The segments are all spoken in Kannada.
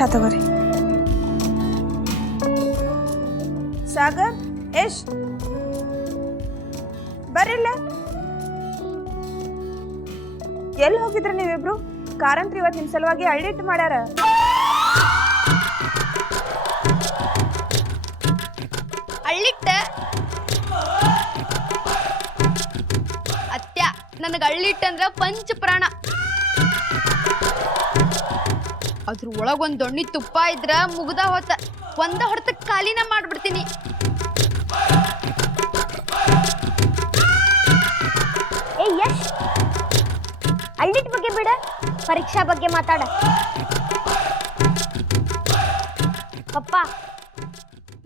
ಚಾ ತಗೋರಿ. ಸಾಗರ್, ಯಶ್ ಬರ್ರಿಲ್ಲ. ಎಲ್ಲಿ ಹೋಗಿದ್ರ ನೀವಿಬ್ರು? ಕಾರಂತ್ರಿ ಇವತ್ತು ನಿಮ್ಮ ಸಲುವಾಗಿ ಅಳ್ಳಿಟ್ಟು ಮಾಡ್ಯಾರ. ಅಳ್ಳಿಟ್ಟ ಅತ್ಯ, ನನಗೆ ಅಳ್ಳಿಟ್ಟಂದ್ರ ಪಂಚ ಪ್ರಾಣ. ಅದ್ರ ಒಳಗೊಂದ್ ದೊಣ್ಣಿ ತುಪ್ಪ ಇದ್ರ ಮುಗ್ದ ಹೊತ್ತ ಒಂದ ಹೊಡೆತ ಖಾಲಿನ ಮಾಡ್ಬಿಡ್ತೀನಿ. ಏ ಯಶ್, ಅಳ್ಳಿಟ್ ಬಗ್ಗೆ ಬಿಡ, ಪರೀಕ್ಷಾ ಬಗ್ಗೆ ಮಾತಾಡ. ಪಪ್ಪ,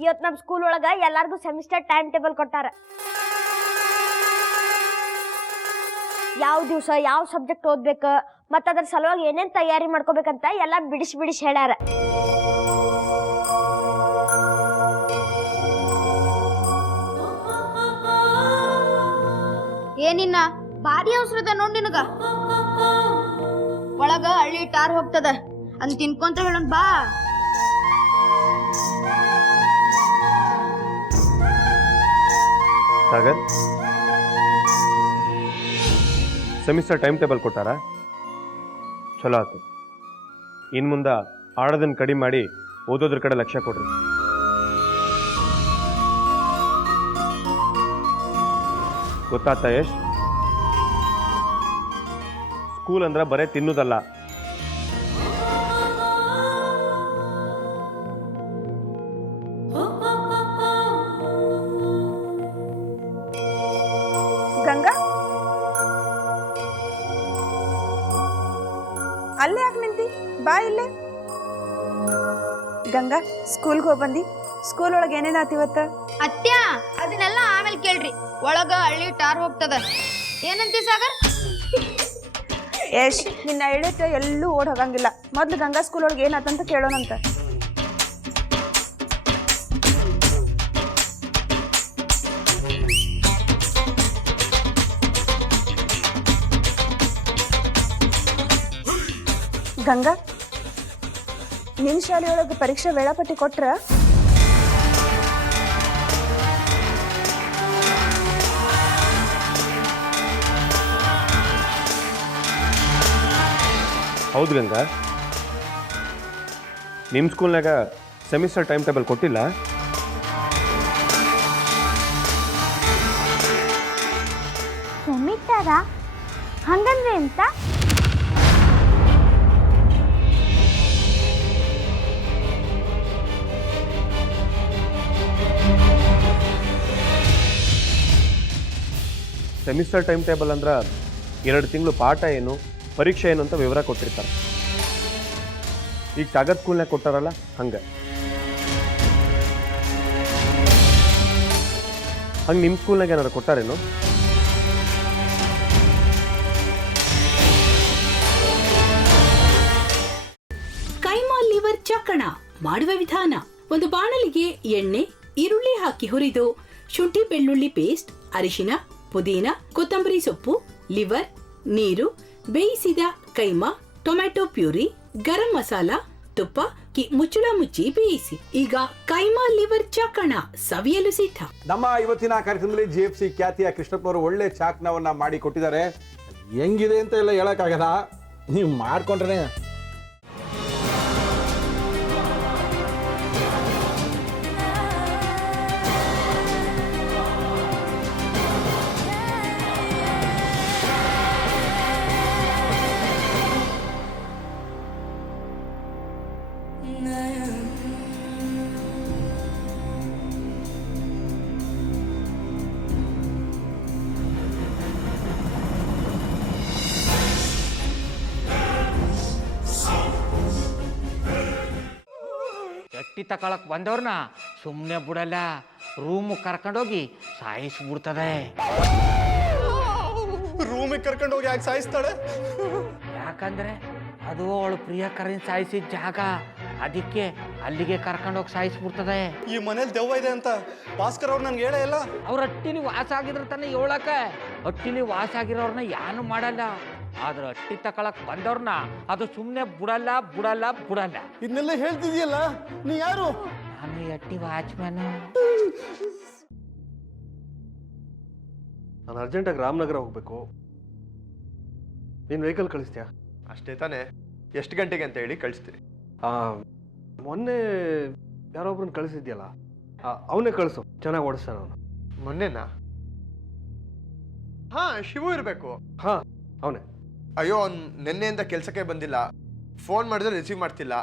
ಇವತ್ತು ನಮ್ಮ ಸ್ಕೂಲ್ ಒಳಗ ಎಲ್ಲಾರ್ಗೂ ಸೆಮಿಸ್ಟರ್ ಟೈಮ್ ಟೇಬಲ್ ಕೊಟ್ಟಾರ. ಯಾವ ದಿವಸ ಯಾವ ಸಬ್ಜೆಕ್ಟ್ ಓದ್ಬೇಕು ಮತ್ತು ಅದ್ರ ಸಲುವಾಗಿ ಏನೇನು ತಯಾರಿ ಮಾಡ್ಕೋಬೇಕಂತ ಎಲ್ಲ ಬಿಡಿಸಿ ಬಿಡಿಸಿ ಹೇಳ್ಯಾರ. ಏನಿನ್ನ ಭಾರಿ ಅವಸರದ ನೋಡ್ ನಿನಗ. ಒಳಗ ಹಳ್ಳಿ ಟಾರ್ ಹೋಗ್ತದ ಅಂತ ತಿನ್ಕೊಂತ ಹೇಳೋಣ ಬಾ. ಸಾಗರ್, ಸೆಮಿಸ್ಟರ್ ಟೈಮ್ ಟೇಬಲ್ ಕೊಟ್ಟಾರ, ಚಲೋ ಆಯ್ತು. ಇನ್ನು ಮುಂದೆ ಆಡೋದನ್ನು ಕಡಿಮೆ ಮಾಡಿ ಓದೋದ್ರ ಕಡೆ ಲಕ್ಷ್ಯ ಕೊಡ್ರಿ. ಗೊತ್ತಾಗ್ತಾ ಯಶ್? ಸ್ಕೂಲ್ ಅಂದ್ರೆ ಬರೇ ತಿನ್ನೋದಲ್ಲ. ಗಂಗಾ, ಅಲ್ಲೇ ಯಾಕೆ ನಿಂತಿ? ಬಾ ಇಲ್ಲೇ. ಗಂಗಾ, ಸ್ಕೂಲ್ಗೆ ಹೋಗಿ ಬಂದಿ? ಸ್ಕೂಲ್ ಒಳಗೆ ಏನೇನಾಯ್ತು ಇವತ್ತು? ಅತ್ಯ, ಅದನ್ನೆಲ್ಲ ಆಮೇಲೆ ಕೇಳ್ರಿ. ಒಳಗ ಹಳ್ಳಿ ಟಾರ್ ಹೋಗ್ತದ. ಏನಂತಿ ಸಾಗರ್? ಯಶ್, ನಿನ್ನ ಹೇಳಿಟ್ಟು ಎಲ್ಲೂ ಓಡ್ ಹೋಗಂಗಿಲ್ಲ. ಮೊದ್ಲು ಗಂಗಾ ಸ್ಕೂಲ್ ಒಳಗೆ ಏನಾತಂತ ಕೇಳೋಣಂತ. ಗಂಗಾ, ನಿನ್ನ ಶಾಲೆಯೊಳಗೆ ಪರೀಕ್ಷೆ ವೇಳಾಪಟ್ಟಿ ಕೊಟ್ರ? ಹೌದು ಗಂಗಾ, ನಿಮ್ಮ ಸ್ಕೂಲ್ನಾಗ ಸೆಮಿಸ್ಟರ್ ಟೈಮ್ ಟೇಬಲ್ ಕೊಟ್ಟಿಲ್ಲ? ಸೆಮಿಸ್ಟರ ಹಂಗಂದ್ರೆ ಎಂತ? ಸೆಮಿಸ್ಟರ್ ಟೈಮ್ ಟೇಬಲ್ ಅಂದ್ರೆ 2 ತಿಂಗಳು ಪಾಠ ಏನು, ಪರೀಕ್ಷೆ ಏನು ಅಂತ ವಿವರ ಕೊಟ್ಟಿರ್ತಾರೆ. ಈಗ ಸಾಗರ್ ಸ್ಕೂಲ್ನಾಗ ಕೊಟ್ಟಾರಲ್ಲ ಹಂಗೆ. ನಿಮ್ಮ ಸ್ಕೂಲ್ನಾಗ ಏನಾರು ಕೊಟ್ಟಾರೇನು? ಕೈಮಾ ಲಿವರ್ ಚಕ್ಕಣ ಮಾಡುವ ವಿಧಾನ: ಒಂದು ಬಾಣಲಿಗೆ ಎಣ್ಣೆ, ಈರುಳ್ಳಿ ಹಾಕಿ ಹುರಿದು ಶುಂಠಿ ಬೆಳ್ಳುಳ್ಳಿ ಪೇಸ್ಟ್, ಅರಿಶಿನ, ಪುದೀನ, ಕೊತ್ತಂಬರಿ ಸೊಪ್ಪು, ಲಿವರ್, ನೀರು, ಬೇಯಿಸಿದ ಕೈಮಾ, ಟೊಮ್ಯಾಟೊ ಪ್ಯೂರಿ, ಗರಂ ಮಸಾಲ, ತುಪ್ಪ ಮುಚ್ಚಳ ಮುಚ್ಚಿ ಬೇಯಿಸಿ. ಈಗ ಕೈಮಾ ಲಿವರ್ ಚಾಕಣ ಸವಿಯಲು ಸಿದ್ಧ. ನಮ್ಮ ಇವತ್ತಿನ ಕಾರ್ಯಕ್ರಮದಲ್ಲಿ GFC ಖ್ಯಾತಿಯ ಕೃಷ್ಣಪ್ಪ ಅವರು ಒಳ್ಳೆ ಚಾಕ್ನವನ್ನ ಮಾಡಿ ಕೊಟ್ಟಿದ್ದಾರೆ. ಹೆಂಗಿದೆ ಅಂತ ಎಲ್ಲ ಹೇಳಕ್ಕಾಗಲ್ಲ, ನೀವು ಮಾಡ್ಕೊಂಡ್ರೆ. ಎಟ್ಟಿ ತಕೊಳಕ್ ಬಂದವ್ರನ್ನ ಸುಮ್ಮನೆ ಬಿಡಲ್ಲ, ರೂಮ್ ಕರ್ಕೊಂಡೋಗಿ ಸಾಯಿಸ್ಬಿಡ್ತದೆ. ರೂಮಿಗೆ ಕರ್ಕೊಂಡು ಹೋಗಿ ಯಾಕೆ ಸಾಯಿಸ್ತಾಳೆ? ಯಾಕಂದ್ರೆ ಅದು ಅವಳು ಪ್ರಿಯಕರನ್ ಸಾಯಿಸಿದ ಜಾಗ, ಅದಕ್ಕೆ ಅಲ್ಲಿಗೆ ಕರ್ಕೊಂಡೋಗಿ ಸಾಯಿಸ್ಬಿಡ್ತದೆ. ಈ ಮನೇಲಿ ದೆವ್ವ ಇದೆ ಅಂತ ಭಾಸ್ಕರ್ ಅವ್ರು ನನ್ಗೆ ಹೇಳೇ ಇಲ್ಲ. ಅವ್ರ ಹಟ್ಟಿಲಿ ವಾಸ ಆಗಿದ್ರೆ ತಾನೆ ಹೇಳಕ. ಹಟ್ಟಿಲಿ ವಾಸ ಆಗಿರೋರ್ನ ಯಾನು ಮಾಡಲ್ಲ, ಆದ್ರೆ ಅಟ್ಟಿ ತಕೊಳಕ್ ಬಂದವ್ರನ್ನ ಅದು ಸುಮ್ಮನೆ ಬಿಡಲ್ಲ ಬಿಡಲ್ಲ ಬಿಡಲ್ಲ. ಇದನ್ನೆಲ್ಲ ಹೇಳ್ತಿದ್ಯಲ್ಲ, ನೀ ಯಾರು? ನಾನು ಈ ಅಟ್ಟಿ ವಾಚ್ಮ್ಯಾನು. ನಾನು ಅರ್ಜೆಂಟಾಗಿ ರಾಮನಗರ ಹೋಗ್ಬೇಕು. ನೀನು ವೆಹಿಕಲ್ ಕಳಿಸ್ತೀಯಾ? ಅಷ್ಟೇ ತಾನೇ, ಎಷ್ಟು ಗಂಟೆಗೆ ಅಂತ ಹೇಳಿ ಕಳಿಸ್ತೀನಿ. ಮೊನ್ನೆ ಯಾರೊಬ್ರನ್ನ ಕಳಿಸಿದ್ಯಲ್ಲ, ಅವನೇ ಕಳಿಸು, ಚೆನ್ನಾಗಿ ಓಡಿಸ್ತಾನೆ ಅವನು. ಮೊನ್ನೆನಾ? ಹಾ, ಶಿವು ಇರಬೇಕು. ಹಾಂ, ಅವನೇ. ಅಯ್ಯೋ, ಅವ್ನು ನಿನ್ನೆಯಿಂದ ಕೆಲಸಕ್ಕೆ ಬಂದಿಲ್ಲ. ಫೋನ್ ಮಾಡಿದ್ರೆ ರಿಸೀವ್ ಮಾಡ್ತಿಲ್ಲ.